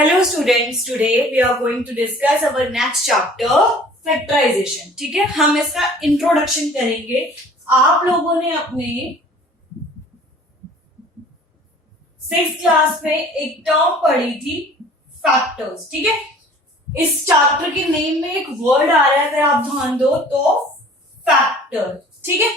Hello students, today we are going to discuss our next chapter factorization. ठीक है, हम इसका इंट्रोडक्शन करेंगे। आप लोगों ने अपने 6th क्लास में एक टर्म पढ़ी थी फैक्टर्स। ठीक है, इस चैप्टर के नेम में एक वर्ड आ रहा है, अगर आप ध्यान दो तो फैक्टर। ठीक है,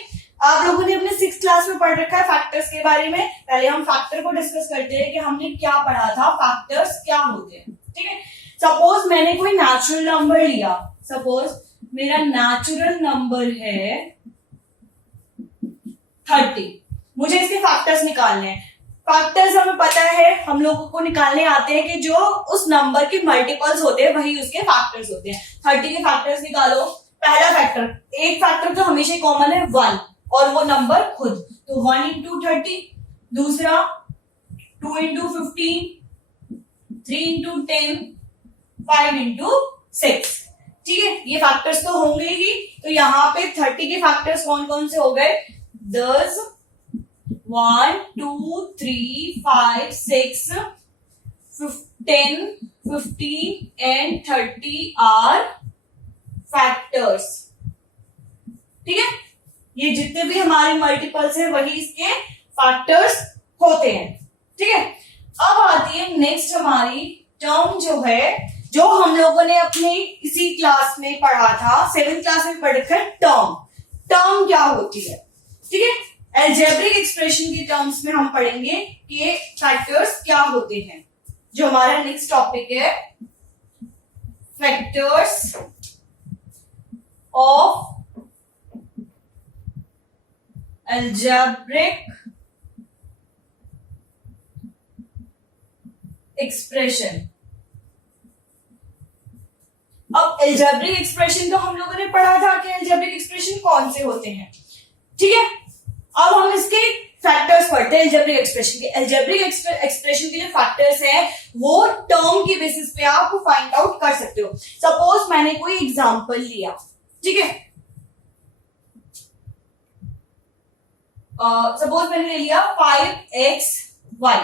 आप लोगों ने अपने 6th क्लास में पढ़ रखा है फैक्टर्स के बारे में। पहले हम फैक्टर को डिस्कस करते हैं कि हमने क्या पढ़ा था, फैक्टर्स क्या होते हैं। ठीक है, सपोज मैंने कोई नेचुरल नंबर लिया, सपोज मेरा नेचुरल नंबर है 30, मुझे इसके फैक्टर्स निकालने हैं। फैक्टर्स हमें पता है, हम लोगों को निकालने आते हैं कि जो उस नंबर के मल्टीपल्स होते हैं वही उसके फैक्टर्स होते हैं। 30 के फैक्टर्स निकालो। पहला फैक्टर, एक फैक्टर तो हमेशा कॉमन है 1 और वो नंबर खुद, तो 1 into 30। दूसरा 2 into 15, 3 into 10, 5 into 6। ठीक है, ये फैक्टर्स तो होंगे ही। तो यहाँ पे 30 के फैक्टर्स कौन कौन से हो गए? 10, 1, 2, 3, 5, 6, 10, 15 and 30 आर फैक्टर्स। ठीक है, ये जितने भी हमारे मल्टीपल्स हैं वही इसके फैक्टर्स होते हैं। ठीक है, अब आती है नेक्स्ट हमारी टर्म जो है, जो हम लोगों ने अपने इसी क्लास में पढ़ा था, 7th क्लास में पढ़ रखा है टर्म। टर्म क्या होती है? ठीक है, अलजेब्रिक एक्सप्रेशन के टर्म्स में हम पढ़ेंगे कि फैक्टर्स क्या होते हैं। जो हमारा नेक्स्ट टॉपिक है, फैक्टर्स ऑफ algebraic expression। अब algebraic expression तो हम लोगों ने पढ़ा था कि algebraic expression कौन से होते हैं। ठीक है, अब हम इसके फैक्टर्स पढ़ते हैं algebraic expression के। algebraic expression के जो फैक्टर्स हैं वो टर्म के बेसिस पे आप फाइंड आउट कर सकते हो। सपोज मैंने कोई एग्जांपल लिया, ठीक है, सपोज मैंने ले लिया 5xy।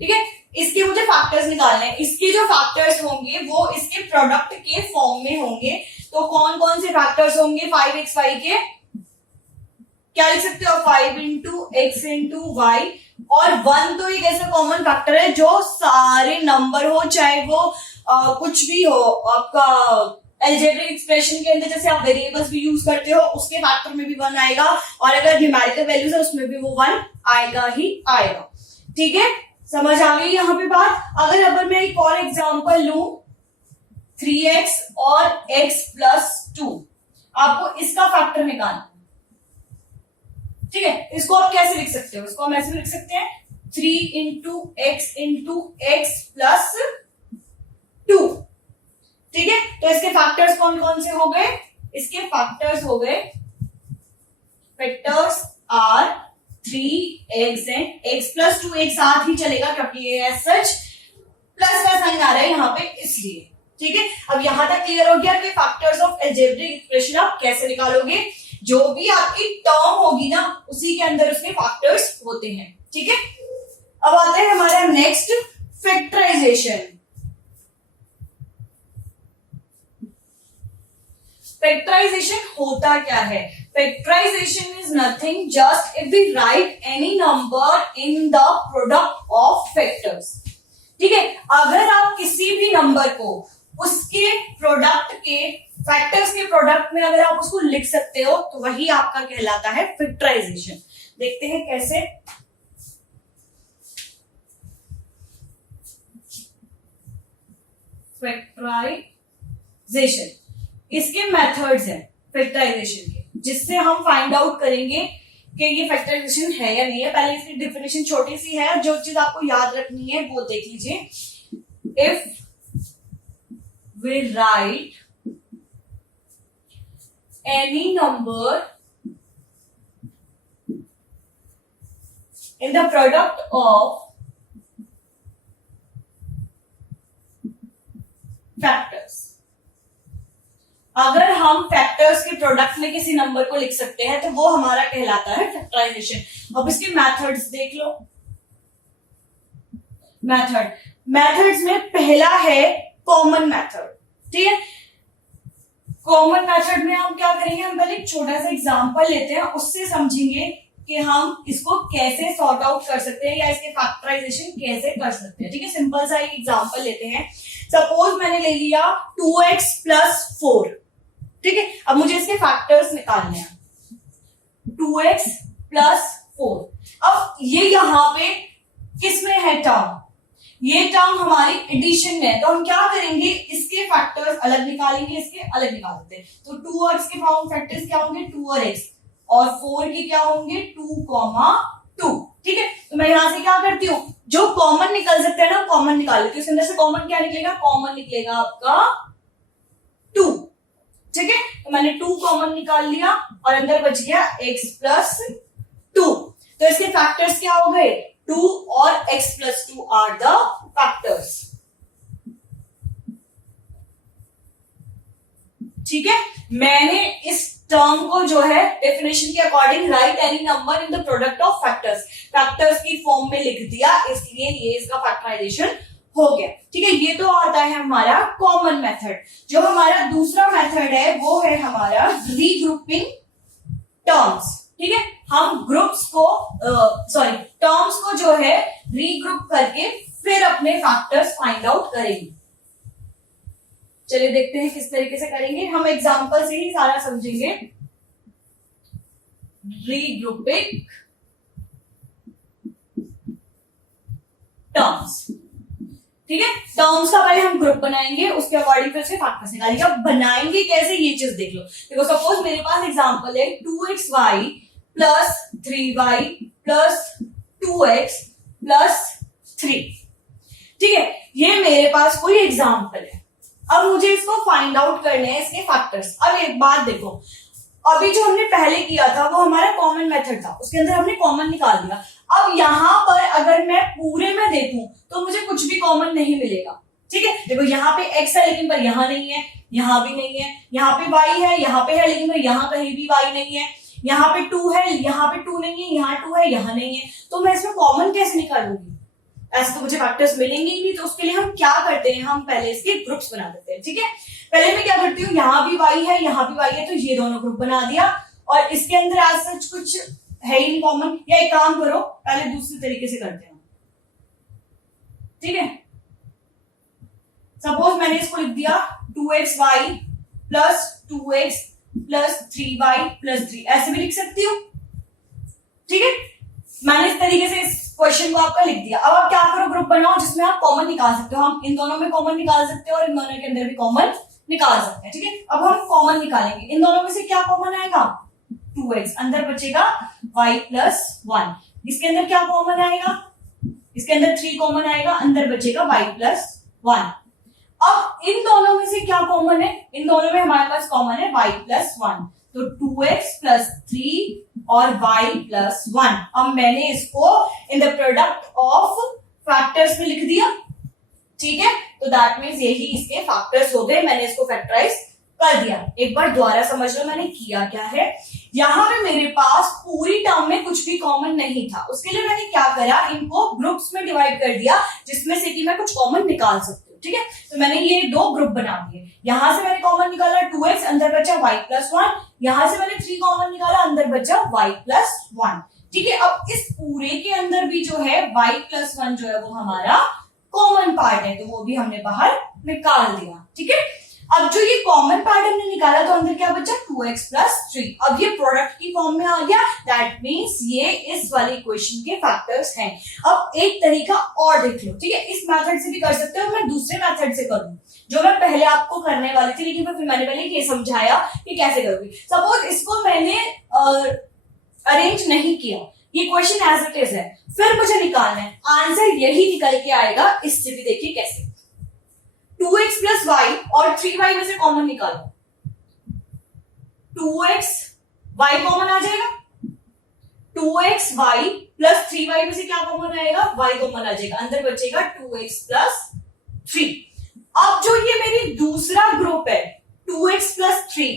ठीक है, इसके मुझे फैक्टर्स निकालने हैं। इसके जो फैक्टर्स होंगे वो इसके प्रोडक्ट के फॉर्म में होंगे। तो कौन कौन से फैक्टर्स होंगे 5xy के? क्या लिख सकते हो? 5 into x into y। और 1 तो एक ऐसा कॉमन फैक्टर है जो सारे नंबर हो, चाहे वो कुछ भी हो, आपका अलजेब्रिक एक्सप्रेशन के अंदर जैसे आप वेरिएबल्स भी यूज करते हो उसके फैक्टर में भी 1 आएगा, और अगर न्यूमेरिकल वैल्यूज है उसमें भी वो 1 आएगा ही आएगा। ठीक है, समझ आ गई यहाँ पे बात। अगर मैं एक और एग्जांपल लूं 3x और x + 2, आपको इसका फैक्टर निकालना। ठीक है, इसको आप कैसे लिख सकते हो? इसको हम ऐसे लिख सकते हैं 3 into x into x + 2। ठीक है, तो इसके फैक्टर्स कौन कौन से हो गए? इसके फैक्टर्स हो गए, factors are 3x and x + 2। एक साथ ही चलेगा क्योंकि ये एज सच प्लस का साइन आ रहा है यहाँ पे, इसलिए। ठीक है, अब यहां तक क्लियर हो गया कि फैक्टर्स ऑफ अलजेब्रिक एक्सप्रेशन आप कैसे निकालोगे। जो भी आपकी टर्म होगी ना उसी के अंदर उसके फैक्टर्स होते हैं। ठीक है, अब आता है हमारा नेक्स्ट, फैक्टराइजेशन। फैक्टराइजेशन होता क्या है? Factorization is nothing just if we write any number in the product of factors. ठीक है, अगर आप किसी भी नंबर को उसके प्रोडक्ट के फैक्टर्स के प्रोडक्ट में अगर आप उसको लिख सकते हो तो वही आपका कहलाता है फैक्टराइजेशन। देखते हैं कैसे। फैक्टराइजेशन, इसके मेथड्स हैं फैक्टराइजेशन के, जिससे हम फाइंड आउट करेंगे कि ये फैक्टराइजेशन है या नहीं है। पहले इसकी डेफिनेशन छोटी सी है, जो चीज आपको याद रखनी है वो देख लीजिए। If we write any number in the product of factors, अगर हम फैक्टर्स के प्रोडक्ट में किसी नंबर को लिख सकते हैं तो वो हमारा कहलाता है फैक्टराइजेशन। अब इसके मेथड्स देख लो। मेथड्स में पहला है कॉमन मेथड। ठीक है, कॉमन मेथड में हम क्या करेंगे, हम पहले एक छोटा सा एग्जांपल लेते हैं, उससे समझेंगे कि हम इसको कैसे सॉर्ट आउट कर सकते हैं या इसके फैक्टराइजेशन कैसे कर सकते हैं। ठीक है, सिंपल सा एक एग्जांपल लेते हैं। सपोज मैंने ले लिया 2x प्लस 4। ठीक है, अब मुझे इसके फैक्टर्स निकालने हैं। 2x प्लस 4, अब ये यहां पे किसमें है टर्म, ये टर्म हमारी एडिशन में है, तो हम क्या करेंगे, इसके फैक्टर्स अलग निकालेंगे, इसके अलग निकाल देते हैं। तो 2 और x के फैक्टर्स क्या होंगे, 2 और x, और 4 के क्या होंगे 2, 2। ठीक है, तो मैं यहां से क्या करती हूँ, जो कॉमन निकल सकते हैं ना कॉमन निकाल लेती हूँ। इसके अंदर से कॉमन क्या निकलेगा, कॉमन निकलेगा आपका 2। ठीक है, तो मैंने 2 कॉमन निकाल लिया और अंदर बच गया x प्लस 2। तो इसके फैक्टर्स क्या हो गए, 2 और x plus 2 are the factors. ठीक है, मैंने इस टर्म को जो है डेफिनेशन के according right any number in the product of factors की फॉर्म में लिख दिया, इसलिए ये इसका फैक्टराइजेशन हो गया। ठीक है, ये तो आता है हमारा कॉमन मेथड। जो हमारा दूसरा मेथड है वो है हमारा रीग्रुपिंग टर्म्स। ठीक है, हम ग्रुप्स को टर्म्स को जो है रीग्रुप करके फिर अपने फैक्टर्स फाइंड आउट करेंगे। चलिए देखते हैं किस तरीके से करेंगे, हम एग्जांपल से ही सारा समझेंगे। Regrouping terms. ठीक है, टर्म्स का पहले हम ग्रुप बनाएंगे, उसके अकॉर्डिंग फिर से फैक्टर्स निकालेंगे। अब बनाएंगे कैसे ये चीज देख लो। देखो सपोज मेरे पास एग्जांपल है 2xy plus 3y plus 2x plus 3। ठीक है, ये मेरे पास कोई एग्जांपल है। अब मुझे इसको फाइंड आउट करने हैं इसके फैक्टर्स। अब एक बात देखो, अभी जो हमने पहले किया था वो हमारा कॉमन मेथड था, उसके अंदर हमने कॉमन निकाल दिया। अब यहां पर अगर मैं पूरे में देखूं तो मुझे कुछ भी कॉमन नहीं मिलेगा। ठीक है, देखो यहाँ पे x है लेकिन पर यहाँ नहीं है, यहाँ भी नहीं है, यहाँ पे y है, यहाँ पे है लेकिन पर यहाँ कहीं भी y नहीं है, यहाँ पे 2 है, यहाँ पे 2 नहीं है, यहाँ 2 है, यहाँ नहीं है। तो मैं इसमें कॉमन कैसे निकालूंगी, ऐसे तो मुझे फैक्टर्स मिलेंगे ही नहीं। तो उसके लिए हम क्या करते हैं, हम पहले इसके ग्रुप्स बना देते हैं। ठीक है, पहले मैं क्या करती हूँ, यहाँ भी y है, यहाँ भी y है, तो ये दोनों ग्रुप बना दिया और इसके अंदर आज सच कुछ है ही कॉमन। या एक काम करो, पहले दूसरे तरीके से करते हैं। ठीक है, सपोज मैंने इसको लिख दिया 2xy plus 2x plus 3y plus 3, ऐसे भी लिख सकती हूँ। ठीक है, मैंने इस तरीके से इस क्वेश्चन को आपका लिख दिया। अब आप क्या करो, ग्रुप बनाओ जिसमें आप कॉमन निकाल सकते हो। हम इन दोनों में कॉमन निकाल सकते हो और इन दोनों के अंदर भी कॉमन निकाल सकते हैं। ठीक है, अब हम कॉमन निकालेंगे। इन दोनों में से क्या कॉमन आएगा, 2x, अंदर बचेगा y प्लस 1। इसके अंदर क्या कॉमन आएगा, इसके अंदर 3 कॉमन आएगा, अंदर बचेगा y प्लस 1। अब इन दोनों में से क्या कॉमन है, इन दोनों में हमारे पास कॉमन है y प्लस 1, तो 2x प्लस 3 और y प्लस 1। अब मैंने इसको इन द प्रोडक्ट ऑफ फैक्टर्स में लिख दिया। ठीक है, तो दैट मीन्स यही इसके फैक्टर्स हो गए, मैंने इसको फैक्टराइज कर दिया। एक बार दोबारा समझ लो मैंने किया क्या है। यहां पे मेरे पास पूरी टर्म में कुछ भी कॉमन नहीं था, उसके लिए मैंने क्या करा, इनको ग्रुप्स में डिवाइड कर दिया जिसमें से कि मैं कुछ कॉमन निकाल सकती हूँ। ठीक है, तो मैंने ये 2 ग्रुप बना दिए। यहां से मैंने कॉमन निकाला 2x, अंदर बचा y प्लस 1। यहां से मैंने 3 कॉमन निकाला, अंदर बचा y प्लस 1। ठीक है, अब इस पूरे के अंदर भी जो है y प्लस 1 जो है वो हमारा कॉमन पार्ट है, तो वो भी हमने बाहर निकाल दिया। ठीक है, अब जो ये कॉमन पार्ट हमने निकाला तो अंदर क्या बचा 2x प्लस 3। अब ये प्रोडक्ट की फॉर्म में आ गया, दैट मीन्स ये इस वाले इक्वेशन के फैक्टर्स हैं। अब एक तरीका और देख लो। ठीक है, इस मेथड से भी कर सकते हो, मैं दूसरे मेथड से करूं जो मैं पहले आपको करने वाली थी, लेकिन फिर मैंने पहले ये समझाया कि कैसे करोगे। सपोज इसको मैंने अरेंज नहीं किया, ये क्वेश्चन एज इट इज है, फिर मुझे निकालना है, आंसर यही निकल के आएगा। इससे भी देखिए कैसे, 2x प्लस y और 3y में से कॉमन निकालो, 2x y कॉमन आ जाएगा, 2x y प्लस 3y में से क्या कॉमन आएगा, y कॉमन आ जाएगा, अंदर बचेगा 2x प्लस 3। अब जो ये मेरी दूसरा ग्रुप है 2x प्लस 3,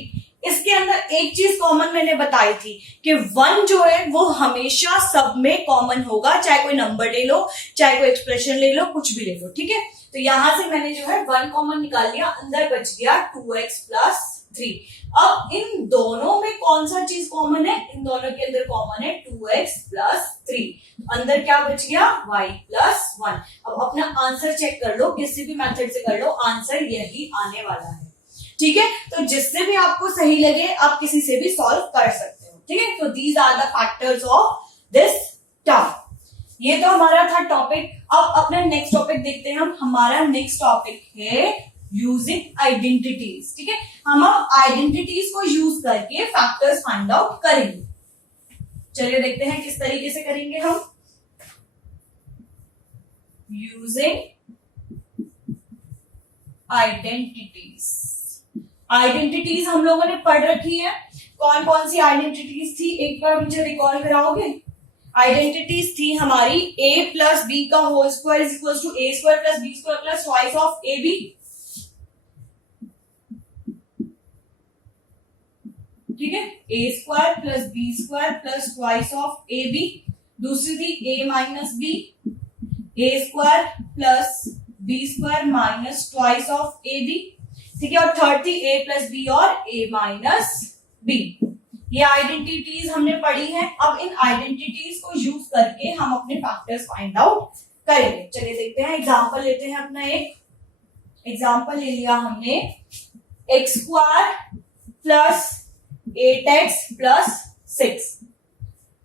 इसके अंदर एक चीज कॉमन मैंने बताई थी कि 1 जो है वो हमेशा सब में कॉमन होगा, चाहे कोई नंबर ले लो, चाहे कोई एक्सप्रेशन ले लो, कुछ भी ले लो, ठीक है। तो यहां से मैंने जो है 1 कॉमन निकाल लिया, अंदर बच गया 2x प्लस 3। अब इन दोनों में कौन सा चीज कॉमन है? इन दोनों के अंदर कॉमन है 2x प्लस 3। अंदर क्या बच गया? y plus 1। अब अपना आंसर चेक कर लो, किसी भी मेथड से कर लो, आंसर यही आने वाला है, ठीक है। तो जिससे भी आपको सही लगे आप किसी से भी सॉल्व कर सकते हो, ठीक है। तो these are the factors of this term. ये तो हमारा था टॉपिक। अब अपना नेक्स्ट टॉपिक देखते हैं हम। हमारा नेक्स्ट टॉपिक है यूजिंग आइडेंटिटीज, ठीक है। हम अब आइडेंटिटीज को यूज करके फैक्टर्स फाइंड आउट करेंगे। चलिए देखते हैं किस तरीके से करेंगे हम। Using identities. आइडेंटिटीज हम लोगों ने पढ़ रखी है। कौन कौन सी आइडेंटिटीज थी, एक बार मुझे रिकॉल कराओगे? आइडेंटिटीज थी हमारी a प्लस बी का whole square is equal to a square plus b square plus twice of ab, ठीक है। a square plus b square plus twice of ab। दूसरी थी a minus b, a square plus b square minus twice of ab, ठीक है। और third थी a plus B और a minus B. ये आइडेंटिटीज हमने पढ़ी है। अब इन आइडेंटिटीज को यूज करके हम अपने फैक्टर्स फाइंड आउट करेंगे। चलिए देखते हैं, एग्जांपल लेते हैं अपना। एक एग्जांपल ले लिया हमने, x square plus 8x plus 6,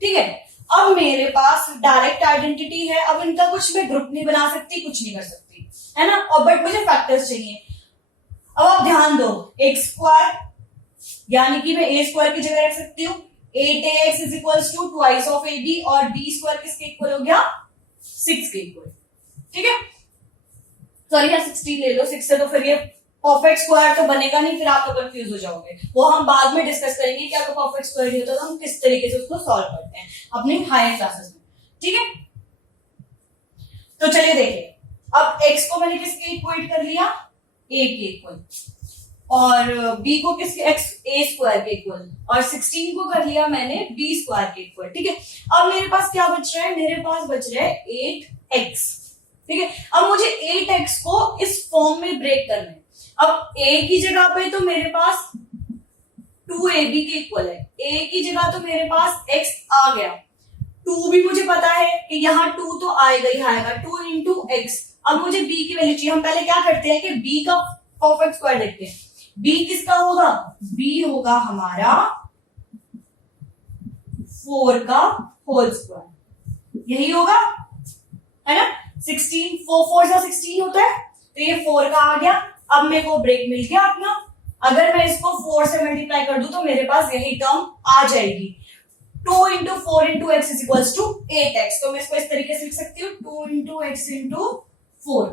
ठीक है। अब मेरे पास डायरेक्ट आइडेंटिटी है। अब इनका कुछ मैं ग्रुप नहीं बना सकती, कुछ नहीं कर सकती, है ना। और बट मुझे फैक्टर्स चाहिए। अब आप ध्यान दो, एक्स स्क्वायर यानी कि मैं ए स्क्वायर की जगह रख सकती हूँ 8ax is equals to twice of ab, और b स्क्वायर किसके इक्वल हो गया? 6 के इक्वल, ठीक है। सॉरी यार 16 ले लो, 6 से तो फिर ये परफेक्ट स्क्वायर तो बनेगा नहीं, फिर आप तो कंफ्यूज हो जाओगे। वो हम बाद में डिस्कस करेंगे कि अगर परफेक्ट स्क्वायर नहीं होता तो हम किस तरीके से उसको सॉल्व करते हैं अपने हायर क्लासेस में, ठीक है। तो चलिए देखिए, अब x को मैंने किसके इक्वेट कर लिया? a के इक्वल, और b को किसके? x a स्क्वायर के इक्वल, और 16 को कर लिया मैंने b स्क्वायर के इक्वल, ठीक है। अब मेरे पास क्या बच रहा है? मेरे पास बच रहा है 8x, ठीक है। अब मुझे 8x को इस फॉर्म में ब्रेक करना है। अब a की जगह पे तो मेरे पास 2ab के इक्वल है, a की जगह तो मेरे पास x आ गया, 2 भी मुझे पता है कि यहाँ 2 तो आएगा ही आएगा, 2 इंटू एक्स। अब मुझे b की वैल्यू चाहिए। हम पहले क्या करते हैं कि b का परफेक्ट स्क्वायर देखते हैं। b किसका होगा? b होगा हमारा 4 का होल स्क्वायर, यही होगा, है ना। 16 4 से 16 होता है, तो ये 4 का आ गया। अब मेरे को ब्रेक मिल गया अपना। अगर मैं इसको 4 से मल्टीप्लाई कर दूं तो मेरे पास यही टर्म आ जाएगी, 2 into 4 into x is equals to 8x। तो मैं इसको इस तरीके से लिख सकती हूँ, 2 इंटू एक्स इंटू 4,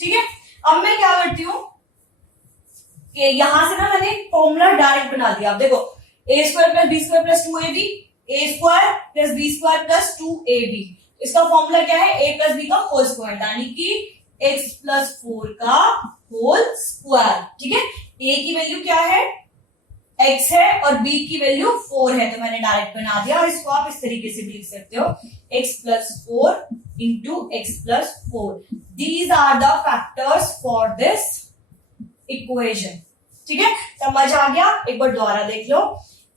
ठीक है। अब मैं क्या करती हूँ कि यहां से ना मैंने फॉर्मूला डायरेक्ट बना दिया। आप देखो, a square plus B square plus 2ab, a square plus B square plus 2ab। इसका फॉर्मूला क्या है? a प्लस बी का होल स्क्वायर, यानी कि x प्लस 4 का होल स्क्वायर, ठीक है। a की वैल्यू क्या है? x है, और b की वैल्यू 4 है, तो मैंने डायरेक्ट बना दिया। और इसको आप इस तरीके से भी लिख सकते हो, x plus 4 into x plus 4। These are the factors for this equation, ठीक है। समझ आ गया? एक बार दोबारा देख लो,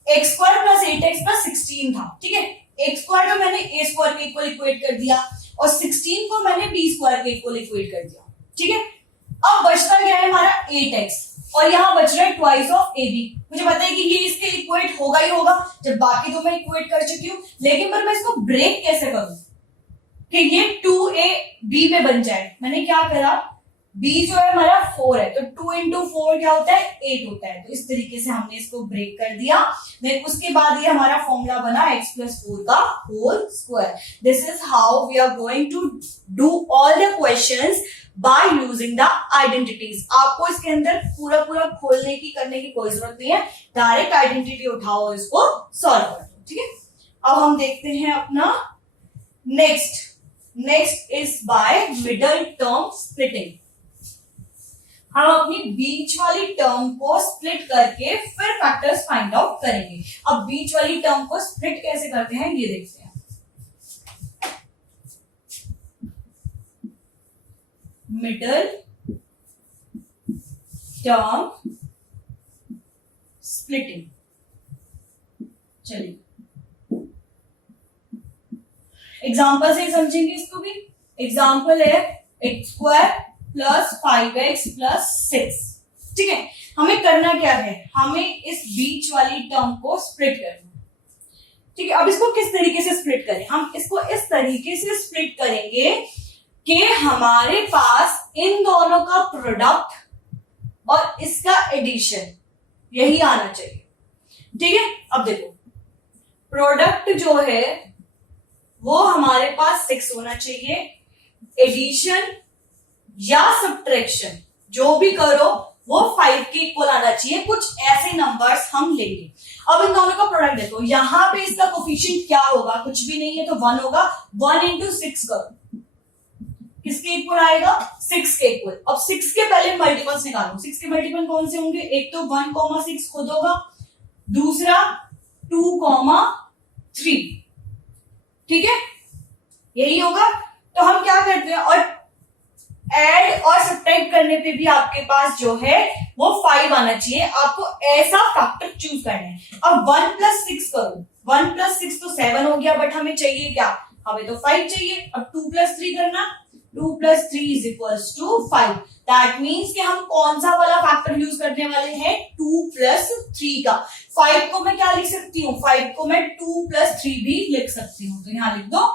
x square plus 8x plus 16 था, ठीक है। एक्स स्क्वायर को मैंने a स्क्वायर के इक्वल इक्वेट कर दिया, और 16 को मैंने b स्क्वायर के इक्वल इक्वेट कर दिया, ठीक है। अब बचता क्या है हमारा? 8x, और यहां बच रहा है ट्वाइस ऑफ ab। मुझे पता है कि ये इसके इक्वेट होगा ही होगा, जब बाकी तो मैं इक्वेट कर चुकी हूँ। लेकिन पर मैं इसको ब्रेक कैसे करूं कि ये 2ab में बन जाए? मैंने क्या करा, b जो है हमारा 4 है, तो 2 इंटू 4 क्या होता है? 8 होता है। तो इस तरीके से हमने इसको ब्रेक कर दिया। देन उसके बाद ये हमारा फॉर्मूला बना x प्लस 4 का whole square. This is how we are going to do all the questions by using the identities. आपको इसके अंदर पूरा पूरा खोलने की करने की कोई जरूरत नहीं है, डायरेक्ट आइडेंटिटी उठाओ, इसको सॉल्व कर दो, ठीक है। अब हम देखते हैं अपना next is by middle term splitting. हम अपनी बीच वाली टर्म को स्प्लिट करके फिर फैक्टर्स फाइंड आउट करेंगे। अब बीच वाली टर्म को स्प्लिट कैसे करते हैं ये देखते हैं। Middle term splitting. चलिए एग्जाम्पल से समझेंगे इसको भी। एग्जाम्पल है x square plus 5x plus 6। ठीक है, हमें करना क्या है, हमें इस बीच वाली टर्म को स्प्लिट करना है। ठीक है, अब इसको किस तरीके से स्प्लिट करें, हम इसको इस तरीके से स्प्लिट करेंगे कि हमारे पास इन दोनों का प्रोडक्ट और इसका एडिशन यही आना चाहिए। ठीक है, अब देखो प्रोडक्ट जो है वो हमारे पास 6 होना चाहिए, एडिशन या सब्ट्रैक्शन जो भी करो वो 5 के इक्वल आना चाहिए। कुछ ऐसे नंबर्स हम लेंगे। अब इन दोनों का प्रोडक्ट देखो, यहां पे इसका कोफिशिएंट क्या होगा, कुछ भी नहीं है तो 1 होगा। 1 इंटू 6 करो, किसके इक्वल आएगा, 6 के इक्वल। अब 6 के पहले मल्टीपल्स निकालो। 6 के मल्टीपल कौन से होंगे, एक तो 1,6 खुद होगा, दूसरा 2,3। ठीक है, यही होगा। तो हम क्या करते हैं, और ऐड और सब्ट्रैक्ट करने पे भी आपके पास जो है वो 5 आना चाहिए। आपको ऐसा फैक्टर चूज करना है। अब 1 प्लस 6 करो, 1 प्लस 6 तो 7 हो गया, बट हमें चाहिए क्या, हमें तो 5 चाहिए। अब 2 प्लस 3 करना, 2 plus 3 is equals to 5। That means कि हम कौन सा वाला फैक्टर यूज करने वाले हैं, 2 प्लस 3 का। 5 को मैं क्या लिख सकती हूँ, 5 को मैं 2 प्लस 3 भी लिख सकती हूँ। तो यहां लिख दो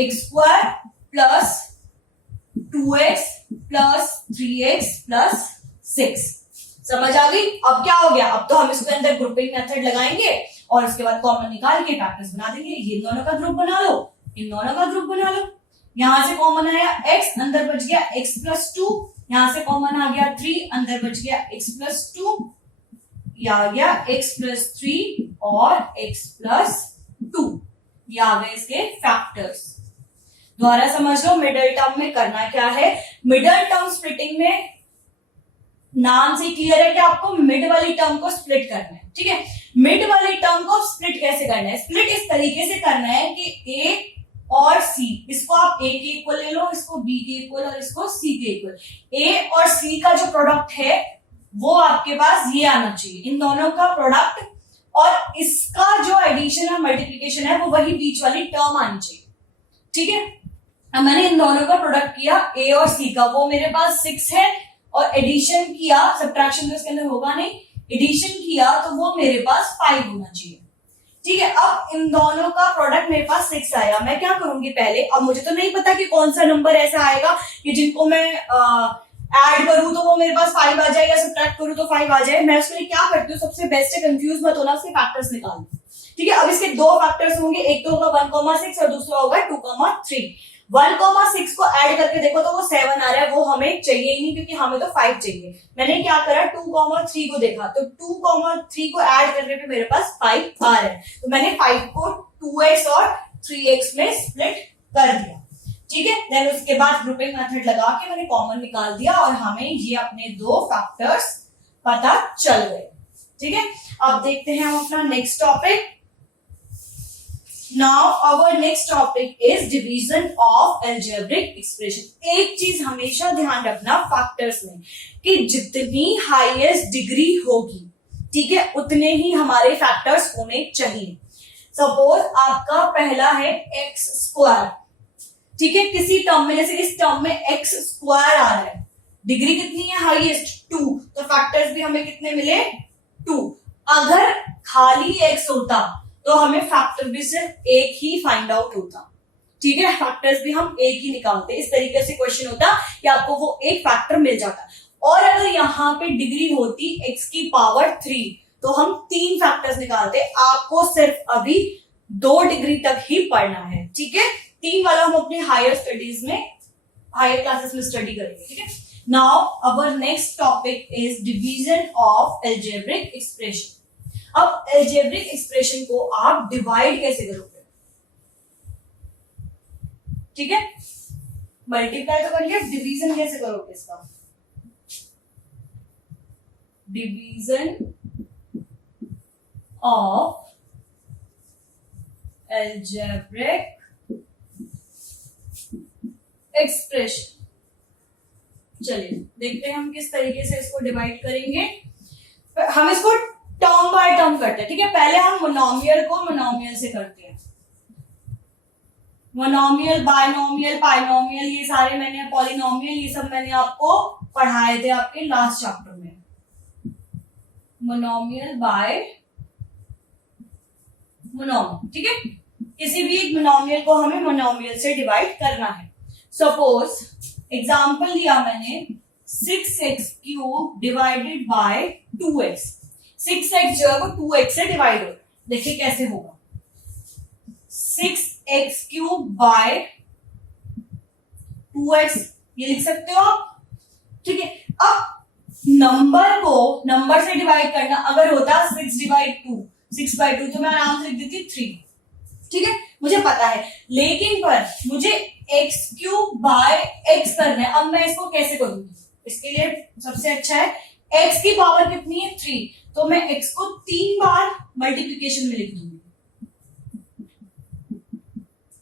x square plus 2x plus 3x plus 6। समझ आ गई। अब क्या हो गया, अब तो हम इसके अंदर ग्रुपिंग मेथड लगाएंगे और उसके बाद कॉमन निकाल के फैक्टर्स बना देंगे। ये दोनों का ग्रुप बना लो, इन दोनों का ग्रुप बना लो। यहां से कॉमन आया x, अंदर बच गया x प्लस 2। यहां से कॉमन आ गया 3, अंदर बच गया x प्लस 2, या आ गया x प्लस 3 और x प्लस 2। ये आ गए इसके फैक्टर्स। दोबारा समझ लो, मिडल टर्म में करना क्या है। मिडल टर्म स्प्लिटिंग में नाम से क्लियर है कि आपको मिड वाली टर्म को स्प्लिट करना है। ठीक है, मिड वाली टर्म को स्प्लिट कैसे करना है, स्प्लिट इस तरीके से करना है कि a और c, इसको आप a के इक्वल ले लो, इसको b के इक्वल और इसको c के इक्वल। a और c का जो प्रोडक्ट है वो आपके पास ये आना चाहिए, इन दोनों का प्रोडक्ट और इसका जो एडिशन और मल्टीप्लीकेशन है वो वही बीच वाली टर्म आनी चाहिए। ठीक है, अब मैंने इन दोनों का प्रोडक्ट किया a और c का, वो मेरे पास 6 है, और एडिशन किया, सब्ट्रैक्शन तो इसके अंदर होगा नहीं, एडिशन किया तो वो मेरे पास 5 होना चाहिए। ठीक है, अब इन दोनों का प्रोडक्ट मेरे पास 6 आया। मैं क्या करूंगी पहले, अब मुझे तो नहीं पता कि कौन सा नंबर ऐसा आएगा कि जिनको मैं ऐड करूं तो वो मेरे पास 5 आ जाए या सब्ट्रैक्ट करूं तो 5 आ जाए। मैं उसके लिए क्या करती हूँ, सबसे बेस्ट है कंफ्यूज मत होना, उसके फैक्टर्स निकाल। ठीक है, अब इसके दो फैक्टर्स होंगे, एक तो होगा 1,6 और दूसरा होगा 2,3। 1,6 को ऐड करके देखो तो वो 7 आ रहा है, वो हमें चाहिए ही नहीं क्योंकि हमें तो 5 चाहिए। मैंने क्या करा, 2,3 को देखा तो 2,3 को ऐड करने पे मेरे पास 5 आ रहा है, तो मैंने 5 को 2x और 3x में स्प्लिट कर दिया। ठीक है, देन उसके बाद ग्रुपिंग मेथड लगा के मैंने कॉमन निकाल दिया और हमें ये अपने दो फैक्टर्स पता चल गए। ठीक है, अब देखते हैं हम अपना next topic. Now our next topic is division of algebraic expression। एक चीज हमेशा ध्यान रखना फैक्टर्स में कि जितनी हाईएस्ट डिग्री होगी, ठीक है, उतने ही हमारे फैक्टर्स होने चाहिए। सपोज आपका पहला है एक्स स्क्वायर, ठीक है, किसी टर्म में, जैसे इस टर्म में एक्स स्क्वायर आ रहा है, डिग्री कितनी है, हाईएस्ट 2, तो फैक्टर्स भी हमें कितने मिले, 2। अगर खाली एक्स होता तो हमें फैक्टर भी सिर्फ एक ही फाइंड आउट होता। ठीक है, फैक्टर्स भी हम एक ही निकालते। इस तरीके से क्वेश्चन होता कि आपको वो एक फैक्टर मिल जाता। और अगर यहाँ पे डिग्री होती x की पावर 3 तो हम 3 फैक्टर्स निकालते। आपको सिर्फ अभी 2 डिग्री तक ही पढ़ना है। ठीक है, 3 वाला हम अपने हायर स्टडीज में, हायर क्लासेस में स्टडी करेंगे। ठीक है, now our next topic is division of algebraic expression. अब अलजेब्रिक एक्सप्रेशन को आप डिवाइड कैसे करोगे, ठीक है, मल्टीप्लाई तो कर लिया, डिवीजन कैसे करोगे इसका। Division of algebraic expression. चलिए देखते हैं हम किस तरीके से इसको डिवाइड करेंगे। हम इसको टर्म बाय टर्म करते हैं, ठीक है। पहले हम मोनोमियल को मोनोमियल से करते हैं। मोनोमियल, बायनोमियल, पाइनोमियल, ये सारे मैंने, पॉलिनोमियल, ये सब मैंने आपको पढ़ाए थे आपके लास्ट चैप्टर में। मोनोमियल बाय मोनोमियल, ठीक है। किसी भी एक मोनोमियल को हमें मोनोमियल से डिवाइड करना है। सपोज एग्जांपल दिया मैंने 6x³ divided by 2x। 6x जो है वो 2x से डिवाइड होगा। देखिए कैसे होगा, 6x³ बाय 2x, ये लिख सकते हो आप, ठीक है। अब नंबर को नंबर से डिवाइड करना अगर होता 6/2 तो मैं आराम से लिख देती 3, ठीक है, मुझे पता है। लेकिन पर मुझे x³ बाय x करना है। अब मैं इसको कैसे करूंगी, इसके लिए सबसे अच्छा है, x की पावर कितनी है 3, तो मैं x को 3 बार मल्टीप्लीकेशन में लिख दूंगी।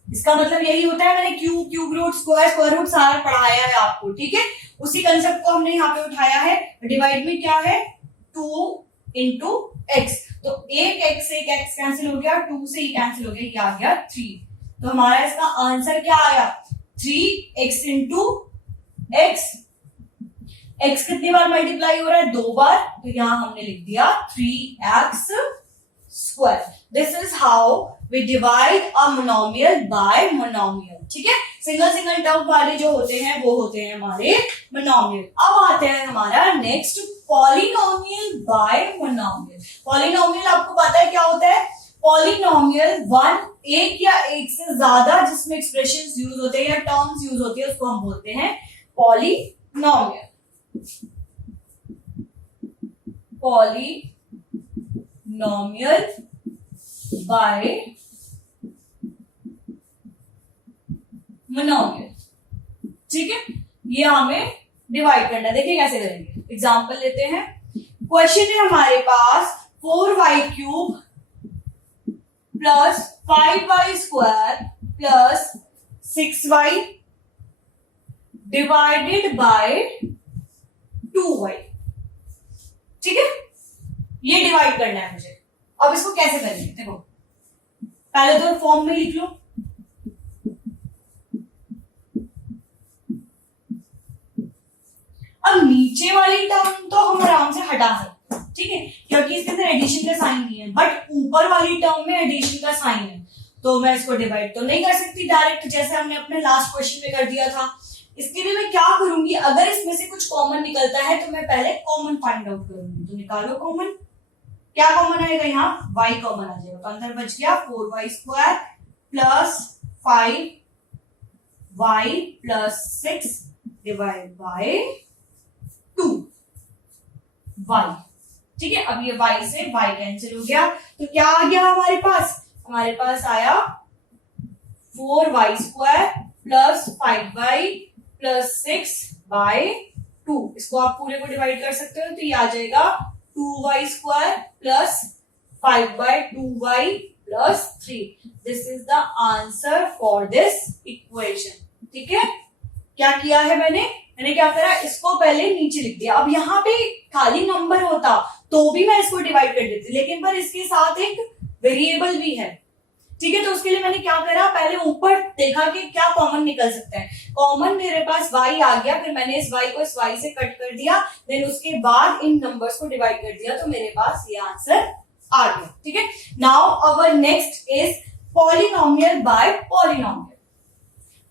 इसका मतलब यही होता है, मैंने क्यूब रूट, स्क्वायर रूट सारा पढ़ाया है आपको, ठीक है। उसी कंसेप्ट को हमने यहाँ पे उठाया है। डिवाइड में क्या है, 2 इंटू एक्स, तो एक x से एक x कैंसिल हो गया, 2 से ही कैंसिल हो गया, ये आ गया 3। तो हमारा इसका आंसर क्या आया, 3x इंटू एक्स। x कितनी बार मल्टीप्लाई हो रहा है, 2 बार, तो यहां हमने लिख दिया 3x square. This is how we divide a monomial by monomial, ठीक है। सिंगल टर्म वाले जो होते हैं वो होते हैं हमारे मोनोमियल। अब आते हैं हमारा next polynomial bye monomial. Polynomial आपको पता है क्या होता है, पॉलिनोमियल एक या एक से ज्यादा जिसमें एक्सप्रेशंस यूज होते हैं या टर्म्स यूज होती है उसको हम बोलते हैं पॉलिनोमियल। पॉलिनोमियल बाय मोनोमियल, ठीक है। ये हमें डिवाइड करना है, देखिए कैसे करेंगे। एग्जांपल लेते हैं। क्वेश्चन है हमारे पास 4y³ plus 5y square plus 6y divided by 2y, ठीक है। ये डिवाइड करना है मुझे। अब इसको कैसे करेंगे, देखो पहले तो फॉर्म में लिख लो। अब नीचे वाली टर्म तो हम आराम से हटा सकते हैं, ठीक है, क्योंकि इसके अंदर एडिशन का साइन नहीं है, बट ऊपर वाली टर्म में एडिशन का साइन है, तो मैं इसको डिवाइड तो नहीं कर सकती डायरेक्ट, जैसे हमने अपने लास्ट क्वेश्चन में कर दिया था। इसके लिए मैं क्या करूंगी, अगर इसमें से कुछ कॉमन निकलता है तो मैं पहले कॉमन फाइंड आउट करूंगी। तो निकालो कॉमन, क्या कॉमन आएगा, यहाँ y कॉमन आ जाएगा, तो अंदर बच गया 4y square plus 5y plus 6 divide by 2y, ठीक है। अब ये y से y कैंसिल हो गया, तो क्या आ गया हमारे पास, हमारे पास आया 4y square plus 5y plus 6/2। इसको आप पूरे को डिवाइड कर सकते हो, तो ये आ जाएगा 2y square plus 5/2y plus 3। This is the answer for this equation, ठीक है। क्या किया है मैंने क्या करा, इसको पहले नीचे लिख दिया। अब यहाँ पे खाली नंबर होता तो भी मैं इसको डिवाइड कर देती, लेकिन पर इसके साथ एक वेरिएबल भी है, ठीक है। तो उसके लिए मैंने क्या करा, पहले ऊपर देखा कि क्या कॉमन निकल सकता है। कॉमन मेरे पास y आ गया, फिर मैंने इस y को इस y से कट कर दिया, देन उसके बाद इन नंबर्स को डिवाइड कर दिया, तो मेरे पास ये आंसर आ गया, ठीक है। Now our next is polynomial bye polynomial.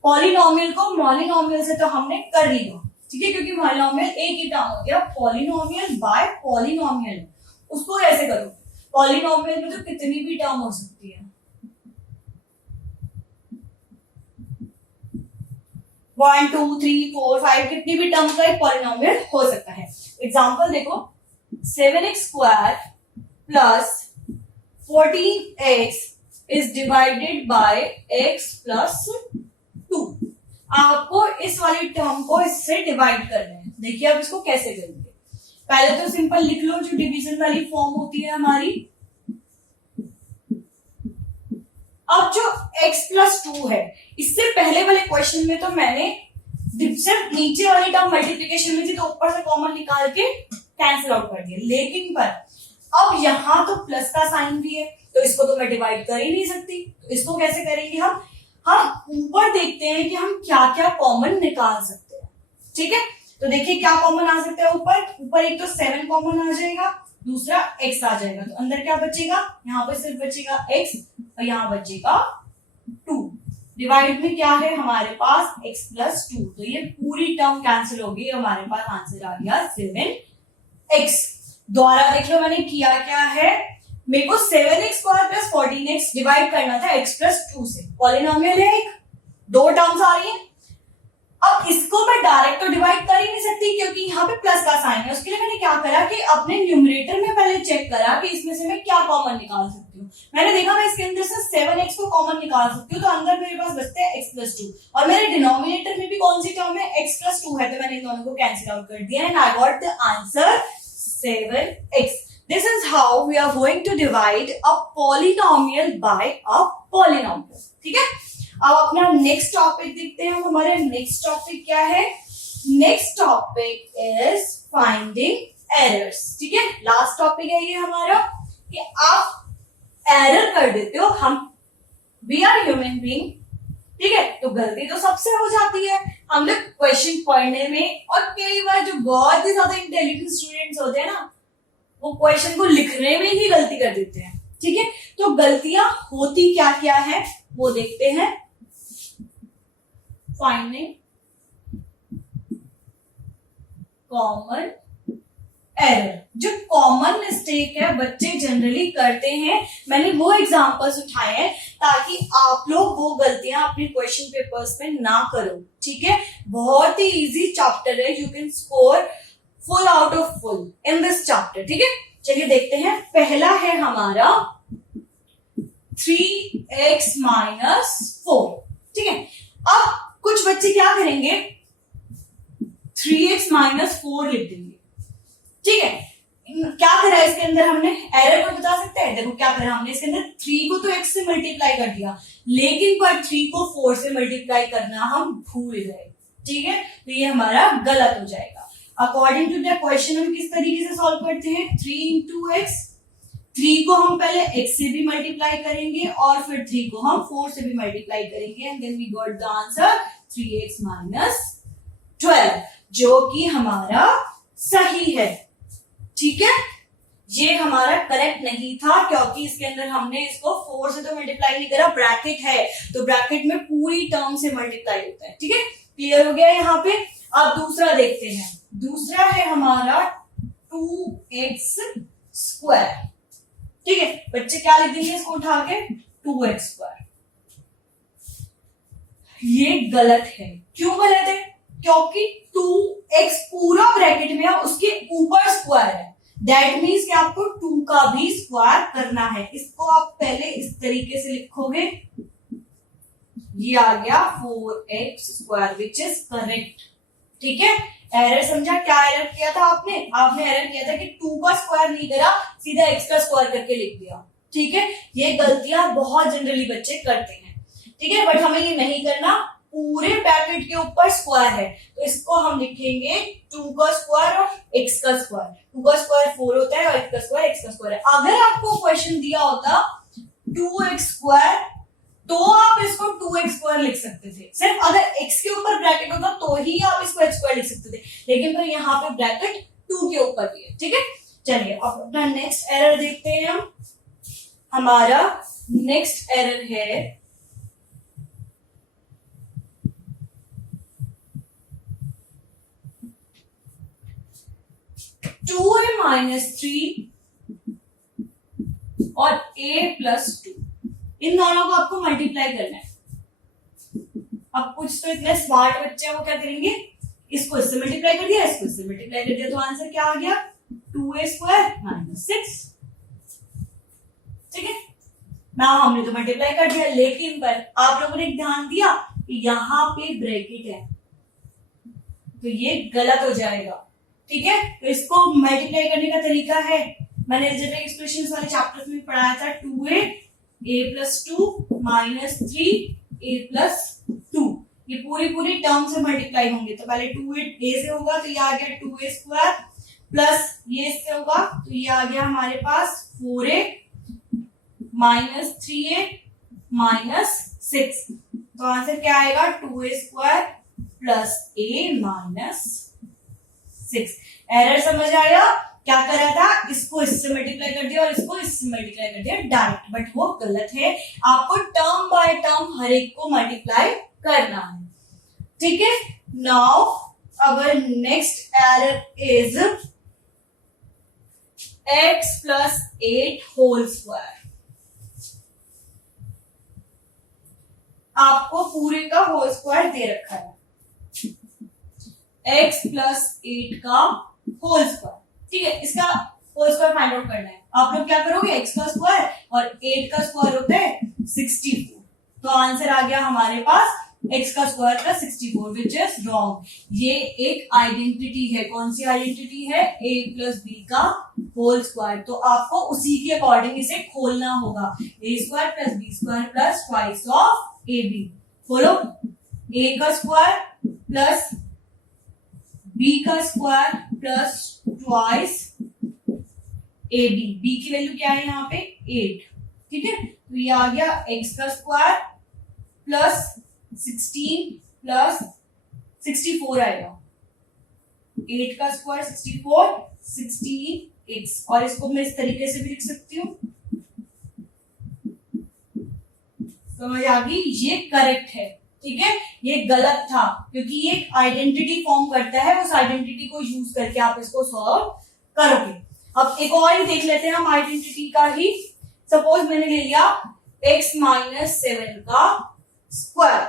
Polynomial को मॉलिनोमियल से तो हमने कर लिया, ठीक है, क्योंकि मॉलिनोमियल एक ही टर्म हो गया। पॉलिनोमियल बाय पॉलिनोमियल, उसको कैसे करूं, पॉलिनोमियल में तो कितनी भी टर्म हो सकती है, 1 2 3 4 5 कितनी भी टर्म का एक पॉलिनोमियल हो सकता है। एग्जांपल देखो, 7x square plus 14x is divided by x plus 2। आपको इस वाली टर्म को इससे डिवाइड करना है। देखिए अब इसको कैसे करेंगे, पहले तो सिंपल लिख लो जो डिवीजन वाली फॉर्म होती है हमारी। अब जो x+2 है, इससे पहले वाले क्वेश्चन में तो मैंने सिर्फ नीचे वाली टर्म मल्टीप्लीकेशन में थी तो ऊपर से कॉमन निकाल के कैंसिल आउट कर दिया, लेकिन पर अब यहां तो प्लस का साइन भी है तो इसको तो मैं डिवाइड कर ही नहीं सकती, तो इसको कैसे करेंगे हम ऊपर देखते हैं कि हम क्या क्या कॉमन निकाल सकते हैं। ठीक है, तो देखिए क्या कॉमन आ सकता है ऊपर एक तो 7 कॉमन आ जाएगा, दूसरा x आ जाएगा, तो अंदर क्या बचेगा, यहाँ पर सिर्फ बचेगा x और यहाँ बचेगा 2। डिवाइड में क्या है हमारे पास x+2, तो ये पूरी टर्म कैंसिल होगी, हमारे पास आंसर आ गया 7x। द्वारा देख लो मैंने किया क्या है, मेरे को 7x² + 14x डिवाइड करना था x+2 से। पॉलिनोमियल है एक, दो टर्म्स आ रही है। अब इसको मैं डायरेक्ट तो डिवाइड कर ही नहीं सकती क्योंकि यहाँ पे प्लस का साइन है। उसके लिए मैंने क्या करा कि अपने न्यूमरेटर में पहले चेक करा कि इसमें से मैं क्या कॉमन निकाल सकती हूँ। मैंने देखा मैं इसके अंदर से 7x को कॉमन निकाल सकती हूँ, तो अंदर मेरे पास बचते हैं x+2 और मेरे डिनोमिनेटर में भी कौन सी टर्म है, x+2 है, तो मैंने इन दोनों को कैंसिल आउट कर दिया and I got the answer 7x। This is how we are going to divide a polynomial by a polynomial। ठीक है, अब अपना नेक्स्ट टॉपिक देखते हैं। हमारे नेक्स्ट टॉपिक क्या है, next topic is finding errors. ठीक है, लास्ट टॉपिक है ये हमारा कि आप एरर कर देते हो, हम वी आर ह्यूमन बीइंग, ठीक है, तो गलती तो सबसे हो जाती है। हम लोग क्वेश्चन पढ़ने में और कई बार जो बहुत ही ज्यादा इंटेलिजेंट स्टूडेंट्स होते हैं ना, वो क्वेश्चन को लिखने में ही गलती कर देते हैं। ठीक है, तो गलतियां होती क्या क्या है वो देखते हैं। फाइंडिंग कॉमन एरर, जो कॉमन मिस्टेक है बच्चे जनरली करते हैं, मैंने वो एग्जांपल्स उठाए हैं ताकि आप लोग वो गलतियां अपने क्वेश्चन पेपर्स में ना करो। ठीक है, बहुत ही इजी चैप्टर है, you can score full out of full in this chapter. ठीक है, चलिए देखते हैं। पहला है हमारा 3x - 4। ठीक है, अब कुछ बच्चे क्या करेंगे, 3x - 4 लिख देंगे। ठीक है, क्या करा इसके अंदर हमने, एरर को बता सकते हैं। देखो क्या करा हमने, इसके अंदर 3 को तो x से मल्टीप्लाई कर दिया, लेकिन पर 3 को 4 से मल्टीप्लाई करना हम भूल गए। ठीक है, तो ये हमारा गलत हो जाएगा। अकॉर्डिंग टू द क्वेश्चन हम किस तरीके से सॉल्व करते हैं, 3 × x, 3 को हम पहले x से भी मल्टीप्लाई करेंगे और फिर 3 को हम 4 से भी मल्टीप्लाई करेंगे and then we got the answer 3x - 12, जो कि हमारा सही है। ठीक है, ये हमारा करेक्ट नहीं था क्योंकि इसके अंदर हमने इसको 4 से तो मल्टीप्लाई नहीं करा, ब्रैकेट है तो ब्रैकेट में पूरी टर्म से मल्टीप्लाई होता है। ठीक है, क्लियर हो गया यहाँ पे। अब दूसरा देखते हैं, दूसरा है हमारा 2x²। ठीक है, बच्चे क्या लिख देंगे इसको उठा के, 2x²। ये गलत है। क्यों गलत है, क्योंकि 2x पूरा ब्रैकेट में है, उसके ऊपर स्क्वायर है, दैट मीन्स कि आपको 2 का भी स्क्वायर करना है। इसको आप पहले इस तरीके से लिखोगे, ये आ गया 4x² विच इज करेक्ट। ठीक है, एरर समझा, क्या एरर किया था आपने एरर किया था कि 2 का स्क्वायर नहीं करा, सीधा x का स्क्वायर करके लिख दिया। ठीक है, ये गलतियां बहुत जनरली बच्चे करते हैं। ठीक है, बट हमें ये नहीं करना, पूरे ब्रैकेट के ऊपर स्क्वायर है तो इसको हम लिखेंगे 2 का स्क्वायर और x का स्क्वायर। 2 का स्क्वायर 4 होता है और x का स्क्वायर है। अगर आपको क्वेश्चन दिया होता 2x², तो आप इसको 2x² लिख सकते थे। सिर्फ अगर x के ऊपर ब्रैकेट होता तो ही आप इसको x² लिख सकते थे, लेकिन फिर यहाँ पे ब्रैकेट 2 के ऊपर भी है। ठीक है, चलिए अब अपना नेक्स्ट एरर देखते हैं हम। हमारा नेक्स्ट एरर है 2a - 3 और a+2, इन दोनों को आपको मल्टीप्लाई करना है। अब कुछ तो इतने स्मार्ट बच्चे हैं, वो क्या करेंगे, इसको इससे मल्टीप्लाई कर दिया, इसको इससे मल्टीप्लाई कर दिया, तो आंसर क्या आ गया, 2a² - 6। ठीक है, ना हमने तो मल्टीप्लाई कर दिया, लेकिन पर आप लोगों ने ध्यान दिया कि यहाँ पे ब्रैकेट है तो ये गलत हो जाएगा। ठीक है, तो इसको मल्टीप्लाई करने का तरीका है, मैंने अलजेब्रिक एक्सप्रेशंस वाले चैप्टर में पढ़ाया था, 2a a+2 -3 a+2, ये पूरी टर्म से मल्टीप्लाई होंगे। तो पहले 2a से होगा तो ये आ गया 2a² प्लस ये इससे होगा तो ये आ गया हमारे पास 4a -3a -6, तो आंसर क्या आएगा 2a² प्लस a -6। एरर समझ आया? क्या कर रहा था, इसको इससे मल्टीप्लाई कर दिया और इसको इससे मल्टीप्लाई कर दिया डायरेक्ट, बट वो गलत है, आपको टर्म बाय टर्म हर एक को मल्टीप्लाई करना है। ठीक है, now our next error is x + 8 whole square. आपको पूरे का होल स्क्वायर दे रखा है, x + 8 का होल स्क्वायर, ठीक है, इसका होल स्क्वायर फाइंड आउट करना है। आप लोग क्या करोगे, x का स्क्वायर और 8 का स्क्वायर होता है 64, तो आंसर आ गया हमारे पास x का square plus 64, which is wrong. ये एक आइडेंटिटी है, कौन सी आइडेंटिटी है, a + b का होल स्क्वायर, तो आपको उसी के अकॉर्डिंग इसे खोलना होगा, a² + b² plus twice of ab। खोलो, a का स्क्वायर प्लस b का square plus twice ab, b की वैल्यू क्या है यहाँ पे 8, ठीक है, तो ये आ गया x का स्क्वायर प्लस 16 प्लस 64 आएगा, 8 का स्क्वायर 64 16x, और इसको मैं इस तरीके से भी लिख सकती हूँ, समझ आ गई, ये करेक्ट है। ठीक है, ये गलत था क्योंकि ये आइडेंटिटी फॉर्म करता है, उस आइडेंटिटी को यूज करके आप इसको सॉल्व करोगे। अब एक और ही देख लेते हैं हम आइडेंटिटी का ही। सपोज मैंने ले लिया x - 7 का स्क्वायर,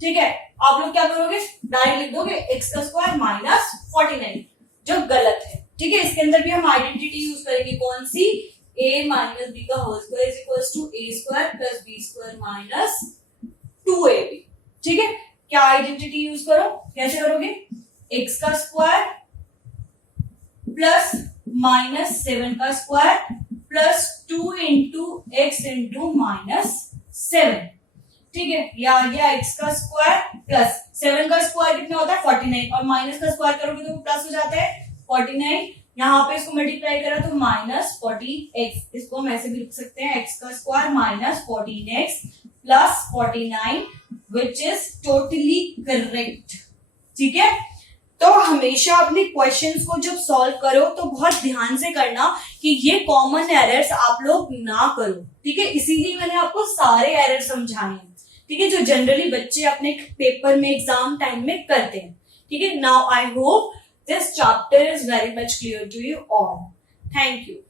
ठीक है, आप लोग क्या करोगे, डायरेक्ट लिख दोगे x का स्क्वायर -49, जो गलत है। ठीक है, इसके अंदर भी हम आइडेंटिटी यूज करेंगे, कौन सी, a - b का whole square is equals to a² + b² - 2ab। ठीक है, क्या आइडेंटिटी यूज करो, कैसे करोगे, x का स्क्वायर प्लस -7 का स्क्वायर प्लस 2 × x × -7। ठीक है, ये आ गया x का स्क्वायर प्लस 7 का स्क्वायर कितना होता है 49, और माइनस का स्क्वायर करोगे तो प्लस हो जाता है 49, यहाँ पे इसको मल्टीप्लाई करा तो -40x, इसको हम ऐसे भी लिख सकते हैं x का square -14x plus 49, which is totally correct. ठीक है, तो हमेशा अपने क्वेश्चंस को जब सॉल्व करो तो बहुत ध्यान से करना कि ये कॉमन एरर्स आप लोग ना करो। ठीक है, इसीलिए मैंने आपको सारे एरर समझाए हैं, ठीक है, जो जनरली बच्चे अपने पेपर में एग्जाम टाइम में करते हैं। ठीक है, now I hope this chapter is very much clear to you all. Thank you.